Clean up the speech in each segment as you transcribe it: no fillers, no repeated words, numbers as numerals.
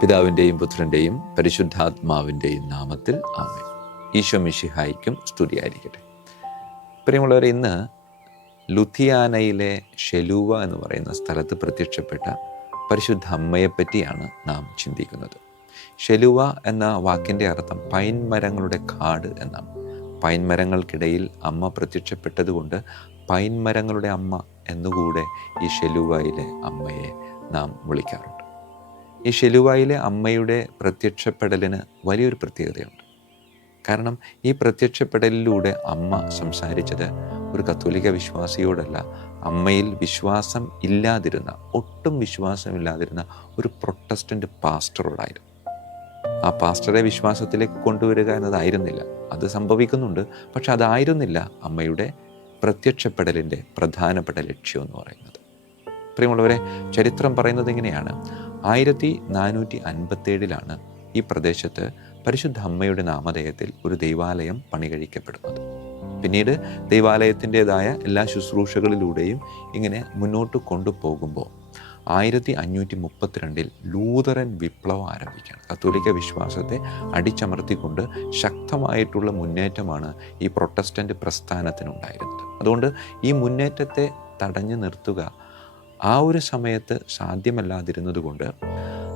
പിതാവിൻ്റെയും പുത്രൻ്റെയും പരിശുദ്ധാത്മാവിൻ്റെയും നാമത്തിൽ ആമേൻ. ഈശോ മിശിഹായ്ക്കും സ്തുതിയായിരിക്കട്ടെ. പ്രിയമുള്ളവരെ, ഇന്ന് ലുധിയാനയിലെ ഷെലൂവ എന്ന് പറയുന്ന സ്ഥലത്ത് പ്രത്യക്ഷപ്പെട്ട പരിശുദ്ധ അമ്മയെപ്പറ്റിയാണ് നാം ചിന്തിക്കുന്നത്. ഷെലൂവ എന്ന വാക്കിൻ്റെ അർത്ഥം പൈൻ മരങ്ങളുടെ കാട് എന്നാണ്. പൈൻ മരങ്ങൾക്കിടയിൽ അമ്മ പ്രത്യക്ഷപ്പെട്ടതുകൊണ്ട് പൈൻ മരങ്ങളുടെ അമ്മ എന്നുകൂടെ ഈ ഷെലൂവയിലെ അമ്മയെ നാം വിളിക്കാറുണ്ട്. ഈ ഷെലൂവയിലെ അമ്മയുടെ പ്രത്യക്ഷപ്പെടലിന് വലിയൊരു പ്രത്യേകതയുണ്ട്. കാരണം ഈ പ്രത്യക്ഷപ്പെടലിലൂടെ അമ്മ സംസാരിച്ചത് ഒരു കത്തോലിക്ക വിശ്വാസിയോടല്ല, അമ്മയിൽ വിശ്വാസം ഇല്ലാതിരുന്ന, ഒട്ടും വിശ്വാസമില്ലാതിരുന്ന ഒരു പ്രൊട്ടസ്റ്റൻ്റ് പാസ്റ്ററോടായിരുന്നു. ആ പാസ്റ്ററെ വിശ്വാസത്തിലേക്ക് കൊണ്ടുവരിക എന്നതായിരുന്നില്ല. അത് സംഭവിക്കുന്നുണ്ട്, പക്ഷെ അതായിരുന്നില്ല അമ്മയുടെ പ്രത്യക്ഷപ്പെടലിൻ്റെ പ്രധാനപ്പെട്ട ലക്ഷ്യം എന്ന് പറയുന്നത്. പ്രിയമുള്ളവരെ, ചരിത്രം പറയുന്നത് ഇങ്ങനെയാണ്. 1457 ഈ പ്രദേശത്ത് പരിശുദ്ധ അമ്മയുടെ നാമധേയത്തിൽ ഒരു ദൈവാലയം പണികഴിക്കപ്പെടുന്നത്. പിന്നീട് ദൈവാലയത്തിൻ്റെതായ എല്ലാ ശുശ്രൂഷകളിലൂടെയും ഇങ്ങനെ മുന്നോട്ട് കൊണ്ടുപോകുമ്പോൾ 1532 ലൂതറൻ വിപ്ലവം ആരംഭിക്കുകയാണ്. കത്തോലിക്ക വിശ്വാസത്തെ അടിച്ചമർത്തിക്കൊണ്ട് ശക്തമായിട്ടുള്ള മുന്നേറ്റമാണ് ഈ പ്രൊട്ടസ്റ്റൻ്റ് പ്രസ്ഥാനത്തിനുണ്ടായിരുന്നത്. അതുകൊണ്ട് ഈ മുന്നേറ്റത്തെ തടഞ്ഞു നിർത്തുക ആ ഒരു സമയത്ത് സാധ്യമല്ലാതിരുന്നതുകൊണ്ട്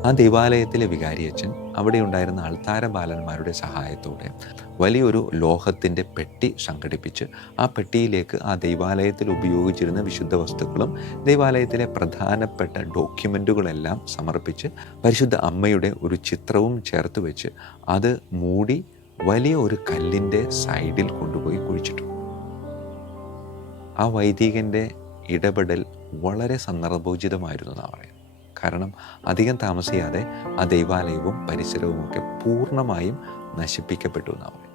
ആ ദൈവാലയത്തിലെ വികാരിയച്ഛൻ അവിടെ ഉണ്ടായിരുന്ന അൾത്താര ബാലന്മാരുടെ സഹായത്തോടെ വലിയൊരു ലോഹത്തിൻ്റെ പെട്ടി സംഘടിപ്പിച്ച് ആ പെട്ടിയിലേക്ക് ആ ദൈവാലയത്തിൽ ഉപയോഗിച്ചിരുന്ന വിശുദ്ധ വസ്തുക്കളും ദൈവാലയത്തിലെ പ്രധാനപ്പെട്ട ഡോക്യുമെൻറ്റുകളെല്ലാം സമർപ്പിച്ച് പരിശുദ്ധ അമ്മയുടെ ഒരു ചിത്രവും ചേർത്ത് വെച്ച് അത് മൂടി വലിയ ഒരു കല്ലിൻ്റെ സൈഡിൽ കൊണ്ടുപോയി കുഴിച്ചിട്ടു. ആ വൈദികൻ്റെ ഇടപെടൽ വളരെ സന്ദർഭോചിതമായിരുന്നു എന്നാണ് പറയുന്നത്. കാരണം അധികം താമസിയാതെ ആ ദൈവാലയവും പരിസരവുമൊക്കെ പൂർണ്ണമായും നശിപ്പിക്കപ്പെട്ടു എന്നാണ് പറയുന്നത്.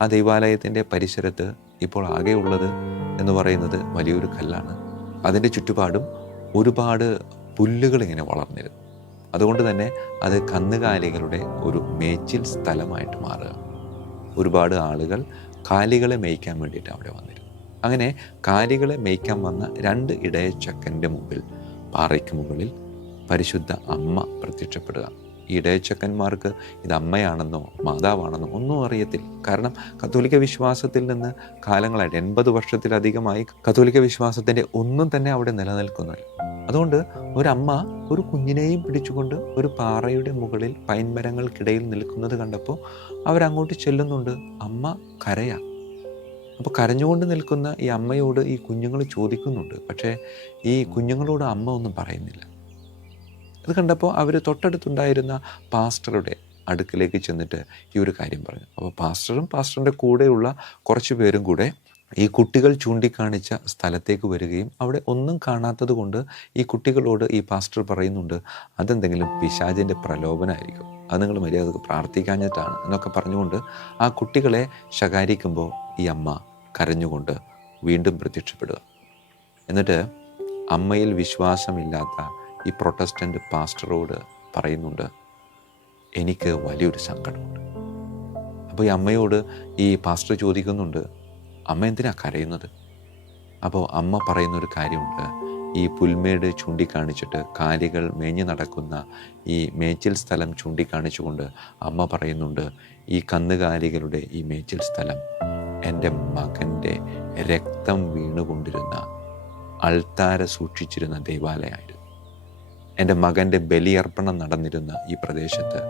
ആ ദൈവാലയത്തിൻ്റെ പരിസരത്ത് ഇപ്പോൾ ആകെയുള്ളത് എന്ന് പറയുന്നത് വലിയൊരു കല്ലാണ്. അതിൻ്റെ ചുറ്റുപാടും ഒരുപാട് പുല്ലുകൾ ഇങ്ങനെ വളർന്നിരുന്നു. അതുകൊണ്ട് തന്നെ അത് കന്നുകാലികളുടെ ഒരു മേച്ചിൽ സ്ഥലമായിട്ട് മാറുക. ഒരുപാട് ആളുകൾ കാലികളെ മേയ്ക്കാൻ വേണ്ടിയിട്ട് അവിടെ വന്നിരുന്നു. അങ്ങനെ കാലികളെ മേയ്ക്കാൻ വന്ന 2 ഇടയച്ചക്കൻ്റെ മുമ്പിൽ, പാറയ്ക്ക് മുകളിൽ പരിശുദ്ധ അമ്മ പ്രത്യക്ഷപ്പെടുക. ഈ ഇടയച്ചക്കന്മാർക്ക് ഇത് അമ്മയാണെന്നോ മാതാവാണെന്നോ ഒന്നും അറിയത്തില്ല. കാരണം കത്തോലിക്ക വിശ്വാസത്തിൽ നിന്ന് കാലങ്ങളായിട്ട് 80 വർഷത്തിലധികമായി കത്തോലിക്ക വിശ്വാസത്തിൻ്റെ ഒന്നും തന്നെ അവിടെ നിലനിൽക്കുന്നില്ല. അതുകൊണ്ട് ഒരമ്മ ഒരു കുഞ്ഞിനെയും പിടിച്ചുകൊണ്ട് ഒരു പാറയുടെ മുകളിൽ പൈൻമരങ്ങൾക്കിടയിൽ നിൽക്കുന്നത് കണ്ടപ്പോൾ അവരങ്ങോട്ട് ചെല്ലുന്നുണ്ട്. അമ്മ കരയാ. അപ്പോൾ കരഞ്ഞുകൊണ്ട് നിൽക്കുന്ന ഈ അമ്മയോട് ഈ കുഞ്ഞുങ്ങൾ ചോദിക്കുന്നുണ്ട്. പക്ഷേ ഈ കുഞ്ഞുങ്ങളോട് അമ്മ ഒന്നും പറയുന്നില്ല. അത് കണ്ടപ്പോൾ അവർ തൊട്ടടുത്തുണ്ടായിരുന്ന പാസ്റ്ററുടെ അടുക്കിലേക്ക് ചെന്നിട്ട് ഈ ഒരു കാര്യം പറഞ്ഞു. അപ്പോൾ പാസ്റ്ററും പാസ്റ്ററിൻ്റെ കൂടെയുള്ള കുറച്ച് പേരും കൂടെ ഈ കുട്ടികൾ ചൂണ്ടിക്കാണിച്ച സ്ഥലത്തേക്ക് വരികയും അവിടെ ഒന്നും കാണാത്തത് കൊണ്ട് ഈ കുട്ടികളോട് ഈ പാസ്റ്റർ പറയുന്നുണ്ട്, അതെന്തെങ്കിലും പിശാചിൻ്റെ പ്രലോഭനമായിരിക്കും, അത് നിങ്ങൾ മര്യാദക്ക് പ്രാർത്ഥിക്കാഞ്ഞിട്ടാണ് എന്നൊക്കെ പറഞ്ഞുകൊണ്ട് ആ കുട്ടികളെ ശകാരിക്കുമ്പോൾ ഈ അമ്മ കരഞ്ഞുകൊണ്ട് വീണ്ടും പ്രത്യക്ഷപ്പെടുക. എന്നിട്ട് അമ്മയിൽ വിശ്വാസമില്ലാത്ത ഈ പ്രൊട്ടസ്റ്റൻ്റ് പാസ്റ്ററോട് പറയുന്നുണ്ട്, എനിക്ക് വലിയൊരു സങ്കടമുണ്ട്. അപ്പോൾ ഈ അമ്മയോട് ഈ പാസ്റ്റർ ചോദിക്കുന്നുണ്ട്, അമ്മ എന്തിനാ കരയുന്നത്? അപ്പോൾ അമ്മ പറയുന്നൊരു കാര്യമുണ്ട്. ഈ പുൽമേട് ചൂണ്ടിക്കാണിച്ചിട്ട് കാലികൾ മേഞ്ഞു നടക്കുന്ന ഈ മേച്ചിൽ സ്ഥലം ചൂണ്ടിക്കാണിച്ചുകൊണ്ട് അമ്മ പറയുന്നുണ്ട്, ഈ കന്നുകാലികളുടെ ഈ മേച്ചിൽ സ്ഥലം എൻ്റെ മകൻ്റെ രക്തം വീണുകൊണ്ടിരുന്ന അൾത്താര സൂക്ഷിച്ചിരുന്ന ദൈവാലയമായിരുന്നു. എൻ്റെ മകൻ്റെ ബലിയർപ്പണം നടന്നിരുന്ന ഈ പ്രദേശത്ത്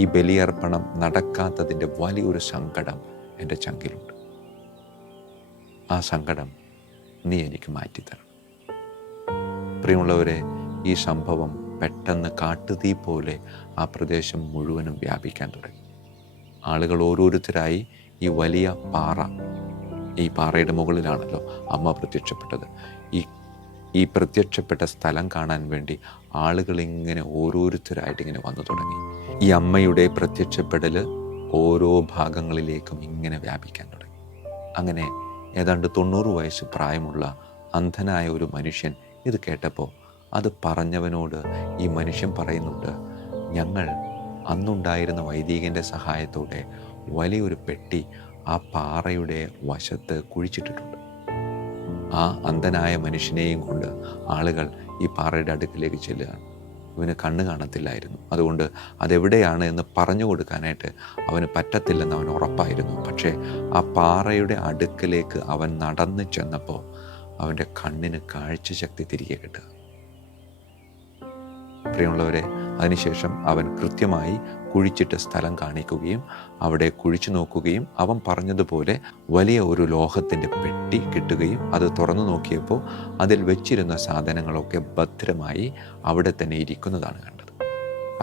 ഈ ബലിയർപ്പണം നടക്കാത്തതിൻ്റെ വലിയൊരു സങ്കടം എൻ്റെ ചങ്കിലുണ്ട്. ആ സങ്കടം നീ എനിക്ക് മാറ്റിത്തരണം. പ്രിയമുള്ളവരെ, ഈ സംഭവം പെട്ടെന്ന് കാട്ടുതീ പോലെ ആ പ്രദേശം മുഴുവനും വ്യാപിക്കാൻ തുടങ്ങി. ആളുകൾ ഓരോരുത്തരായി ഈ വലിയ പാറ, ഈ പാറയുടെ മുകളിലാണല്ലോ അമ്മ പ്രത്യക്ഷപ്പെട്ടത്, ഈ പ്രത്യക്ഷപ്പെട്ട സ്ഥലം കാണാൻ വേണ്ടി ആളുകൾ ഇങ്ങനെ ഓരോരുത്തരായിട്ട് ഇങ്ങനെ വന്നു തുടങ്ങി. ഈ അമ്മയുടെ പ്രത്യക്ഷപ്പെടൽ ഓരോ ഭാഗങ്ങളിലേക്കും ഇങ്ങനെ വ്യാപിക്കാൻ തുടങ്ങി. അങ്ങനെ ഏതാണ്ട് 90 വയസ്സ് പ്രായമുള്ള അന്ധനായ ഒരു മനുഷ്യൻ ഇത് കേട്ടപ്പോൾ അത് പറഞ്ഞവനോട് ഈ മനുഷ്യൻ പറയുന്നുണ്ട്, ഞങ്ങൾ അന്നുണ്ടായിരുന്ന വൈദികൻ്റെ സഹായത്തോടെ വലിയൊരു പെട്ടി ആ പാറയുടെ വശത്ത് കുഴിച്ചിട്ടിട്ടുണ്ട്. ആ അന്ധനായ മനുഷ്യനെയും കൊണ്ട് ആളുകൾ ഈ പാറയുടെ അടുക്കിലേക്ക് ചെല്ലുകയാണ്. ഇവന് കണ്ണ് കാണത്തില്ലായിരുന്നു. അതുകൊണ്ട് അതെവിടെയാണ് എന്ന് പറഞ്ഞു കൊടുക്കാനായിട്ട് അവന് പറ്റത്തില്ലെന്ന് അവന് ഉറപ്പായിരുന്നു. പക്ഷേ ആ പാറയുടെ അടുക്കലേക്ക് അവൻ നടന്ന് ചെന്നപ്പോൾ അവൻ്റെ കണ്ണിന് കാഴ്ചശക്തി തിരികെ കിട്ടുക. പ്രിയമുള്ളവരെ, അതിനുശേഷം അവൻ കൃത്യമായി കുഴിച്ചിട്ട് സ്ഥലം കാണിക്കുകയും അവിടെ കുഴിച്ചു നോക്കുകയും അവൻ പറഞ്ഞതുപോലെ വലിയ ഒരു ലോഹത്തിൻ്റെ പെട്ടി കിട്ടുകയും അത് തുറന്നു നോക്കിയപ്പോൾ അതിൽ വെച്ചിരുന്ന സാധനങ്ങളൊക്കെ ഭദ്രമായി അവിടെ തന്നെ ഇരിക്കുന്നതാണ് കണ്ടത്.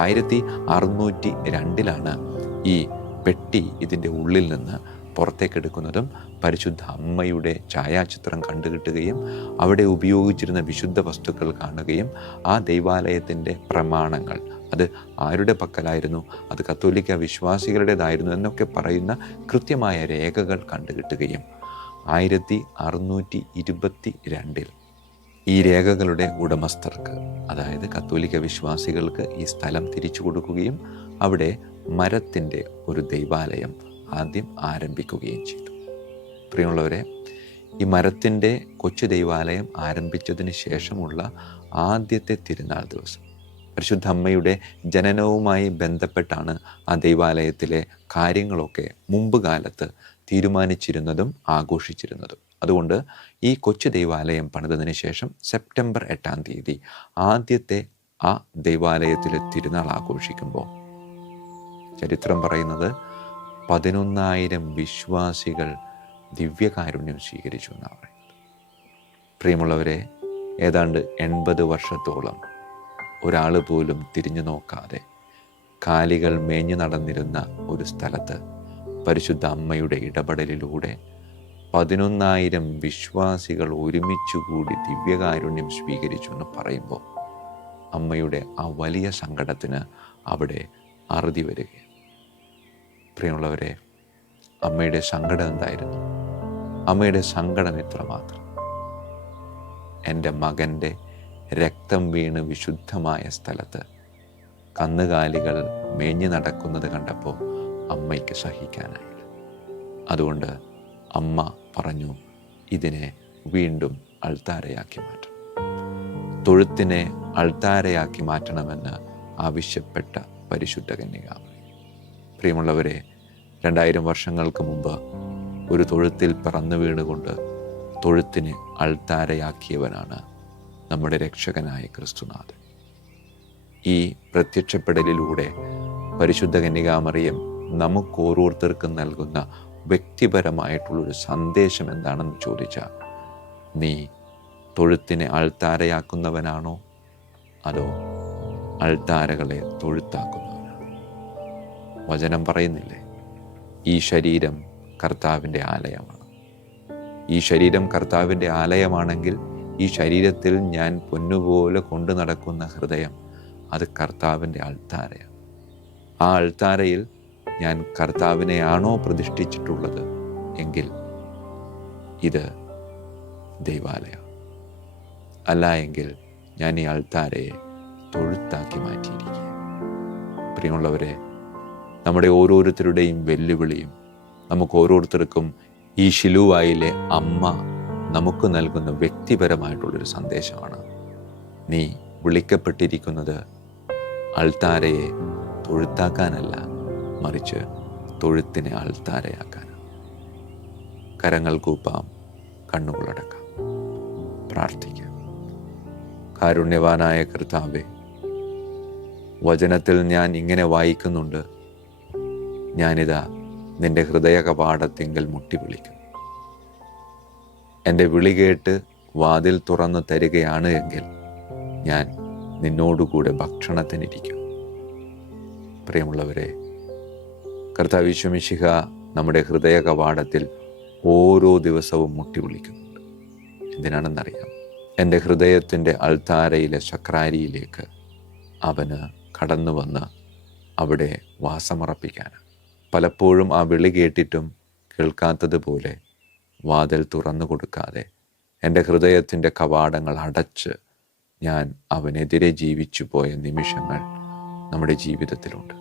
1602 ഈ പെട്ടി ഇതിൻ്റെ ഉള്ളിൽ നിന്ന് പുറത്തേക്കെടുക്കുന്നതും പരിശുദ്ധ അമ്മയുടെ ഛായാചിത്രം കണ്ടുകിട്ടുകയും അവിടെ ഉപയോഗിച്ചിരുന്ന വിശുദ്ധ വസ്തുക്കൾ കാണുകയും ആ ദൈവാലയത്തിൻ്റെ പ്രമാണങ്ങൾ അത് ആരുടെ പക്കലായിരുന്നു, അത് കത്തോലിക്ക വിശ്വാസികളുടേതായിരുന്നു എന്നൊക്കെ പറയുന്ന കൃത്യമായ രേഖകൾ കണ്ടുകിട്ടുകയും 1622 ഈ രേഖകളുടെ ഉടമസ്ഥർക്ക്, അതായത് കത്തോലിക്ക വിശ്വാസികൾക്ക് ഈ സ്ഥലം തിരിച്ചു കൊടുക്കുകയും അവിടെ മരത്തിൻ്റെ ഒരു ദൈവാലയം ആദ്യം ആരംഭിക്കുകയും ചെയ്തു. പ്രിയമുള്ളവരെ, ഈ മരത്തിൻ്റെ കൊച്ചു ദൈവാലയം ആരംഭിച്ചതിന് ശേഷമുള്ള ആദ്യത്തെ തിരുനാൾ ദിവസം പരിശുദ്ധ അമ്മയുടെ ജനനവുമായി ബന്ധപ്പെട്ടാണ് ആ ദൈവാലയത്തിലെ കാര്യങ്ങളൊക്കെ മുമ്പ് കാലത്ത് തീരുമാനിച്ചിരുന്നതും ആഘോഷിച്ചിരുന്നതും. അതുകൊണ്ട് ഈ കൊച്ചു ദൈവാലയം പണിതതിന് ശേഷം സെപ്റ്റംബർ 8 ആദ്യത്തെ ആ ദൈവാലയത്തിലെ തിരുനാൾ ആഘോഷിക്കുമ്പോൾ ചരിത്രം പറയുന്നത് 11,000 വിശ്വാസികൾ ദിവ്യകാരുണ്യം സ്വീകരിച്ചു എന്നാണ് പറയുന്നത്. പ്രിയമുള്ളവരെ, ഏതാണ്ട് 80 വർഷത്തോളം ഒരാൾ പോലും തിരിഞ്ഞു നോക്കാതെ കാലികൾ മേഞ്ഞു നടന്നിരുന്ന ഒരു സ്ഥലത്ത് പരിശുദ്ധ അമ്മയുടെ ഇടപെടലിലൂടെ 11,000 വിശ്വാസികൾ ഒരുമിച്ചുകൂടി ദിവ്യകാരുണ്യം സ്വീകരിച്ചു എന്ന് പറയുമ്പോൾ അമ്മയുടെ ആ വലിയ സങ്കടത്തിന് അവിടെ അറുതി വരികയാണ്. പ്രിയമുള്ളവരെ, അമ്മയുടെ സങ്കടം എന്തായിരുന്നു? അമ്മയുടെ സങ്കടം എത്രമാത്രം! എൻ്റെ മകൻ്റെ രക്തം വീണ് വിശുദ്ധമായ സ്ഥലത്ത് കന്നുകാലികൾ മേഞ്ഞു നടക്കുന്നത് കണ്ടപ്പോൾ അമ്മയ്ക്ക് സഹിക്കാനായില്ല. അതുകൊണ്ട് അമ്മ പറഞ്ഞു, ഇതിനെ വീണ്ടും അൾത്താരയാക്കി മാറ്റണം, തൊഴുത്തിനെ അൾത്താരയാക്കി മാറ്റണമെന്ന് ആവശ്യപ്പെട്ട പരിശുദ്ധ കന്യകാമറി. പ്രിയമുള്ളവരെ, 2000 വർഷങ്ങൾക്ക് മുമ്പ് ഒരു തൊഴുത്തിൽ പിറന്നു വീണുകൊണ്ട് തൊഴുത്തിനെ അൾത്താരയാക്കിയവനാണ് നമ്മുടെ രക്ഷകനായ ക്രിസ്തുനാഥൻ. ഈ പ്രത്യക്ഷപ്പെടലിലൂടെ പരിശുദ്ധ കന്യകാമറിയം നമുക്കോരോരുത്തർക്കും നൽകുന്ന വ്യക്തിപരമായിട്ടുള്ളൊരു സന്ദേശം എന്താണെന്ന് ചോദിച്ചാൽ, നീ തൊഴുത്തിനെ അൾത്താരയാക്കുന്നവനാണോ അതോ അൾത്താരകളെ തൊഴുത്താക്കുന്നവനാണോ? വചനം പറയുന്നില്ലേ, ഈ ശരീരം കർത്താവിൻ്റെ ആലയമാണ്. ഈ ശരീരം കർത്താവിൻ്റെ ആലയമാണെങ്കിൽ ഈ ശരീരത്തിൽ ഞാൻ പൊന്നുപോലെ കൊണ്ടു നടക്കുന്ന ഹൃദയം അത് കർത്താവിൻ്റെ അൾത്താരയാണ്. ആ അൾത്താരയിൽ ഞാൻ കർത്താവിനെയാണോ പ്രതിഷ്ഠിച്ചിട്ടുള്ളത് എങ്കിൽ ഇത് ദൈവാലയം. അല്ല എങ്കിൽ ഞാൻ ഈ അൾത്താരയെ തൊഴുത്താക്കി മാറ്റിയിരിക്കുക. പ്രിയമുള്ളവരെ, നമ്മുടെ ഓരോരുത്തരുടെയും വെല്ലുവിളിയും നമുക്ക് ഓരോരുത്തർക്കും ഈ ശിലുവായിലെ അമ്മ നമുക്ക് നൽകുന്ന വ്യക്തിപരമായിട്ടുള്ളൊരു സന്ദേശമാണ്. നീ വിളിക്കപ്പെട്ടിരിക്കുന്നത് അൾത്താരയെ തൊഴുത്താക്കാനല്ല, മറിച്ച് തൊഴുത്തിനെ അൾത്താരയാക്കാനാണ്. കരങ്ങൾ കൂപ്പാം, കണ്ണുകളടക്കാം, പ്രാർത്ഥിക്കാം. കാരുണ്യവാനായ കർത്താവേ, വചനത്തിൽ ഞാൻ ഇങ്ങനെ വായിക്കുന്നുണ്ട്, ഞാനിതാ നിന്റെ ഹൃദയ കവാടത്തിങ്കൽ മുട്ടി വിളിക്കുന്നു. എൻ്റെ വിളി കേട്ട് വാതിൽ തുറന്നു തരികയാണ് എങ്കിൽ ഞാൻ നിന്നോടുകൂടെ ഭക്ഷണത്തിനിരിക്കും. പ്രിയമുള്ളവരെ, കർത്താവ് യേശു മിശിഹ നമ്മുടെ ഹൃദയ കവാടത്തിൽ ഓരോ ദിവസവും മുട്ടി വിളിക്കുന്നുണ്ട്. എന്തിനാണെന്നറിയാം? എൻ്റെ ഹൃദയത്തിൻ്റെ അൾത്താരയിലെ ശക്രാരിയിലേക്ക് അവന് കടന്നു വന്ന് അവിടെ വാസമറപ്പിക്കാനാണ്. പലപ്പോഴും ആ വിളി കേട്ടിട്ടും കേൾക്കാത്തതുപോലെ വാതിൽ തുറന്നു കൊടുക്കാതെ എൻ്റെ ഹൃദയത്തിൻ്റെ കവാടങ്ങൾ അടച്ച് ഞാൻ അവനെതിരെ ജീവിച്ചു പോയ നിമിഷങ്ങൾ നമ്മുടെ ജീവിതത്തിലുണ്ട്.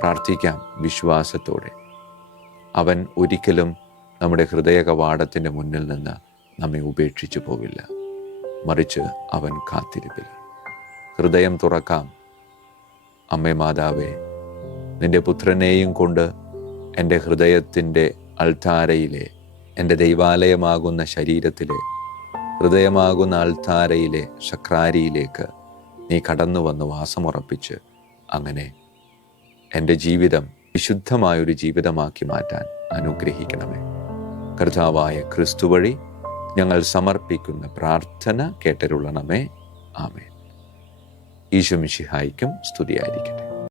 പ്രാർത്ഥിക്കാം വിശ്വാസത്തോടെ. അവൻ ഒരിക്കലും നമ്മുടെ ഹൃദയ കവാടത്തിൻ്റെ മുന്നിൽ നിന്ന് നമ്മെ ഉപേക്ഷിച്ചു പോവില്ല, മറിച്ച് അവൻ കാത്തിരിപ്പിൽ. ഹൃദയം തുറക്കാം. അമ്മേ മാതാവേ, നിൻ്റെ പുത്രനെയും കൊണ്ട് എൻ്റെ ഹൃദയത്തിൻ്റെ അൾത്താരയിലെ, എൻ്റെ ദൈവാലയമാകുന്ന ശരീരത്തിലെ, ഹൃദയമാകുന്ന അൾത്താരയിലെ ശക്രാരിയിലേക്ക് നീ കടന്നു വന്ന് വാസമുറപ്പിച്ച് അങ്ങനെ എൻ്റെ ജീവിതം വിശുദ്ധമായൊരു ജീവിതമാക്കി മാറ്റാൻ അനുഗ്രഹിക്കണമേ. കർത്താവായ ക്രിസ്തു വഴി ഞങ്ങൾ സമർപ്പിക്കുന്ന പ്രാർത്ഥന കേട്ടരുളണമേ. ആമേൻ. ഈശോ മിശിഹായ്ക്കും സ്തുതിയായിരിക്കട്ടെ.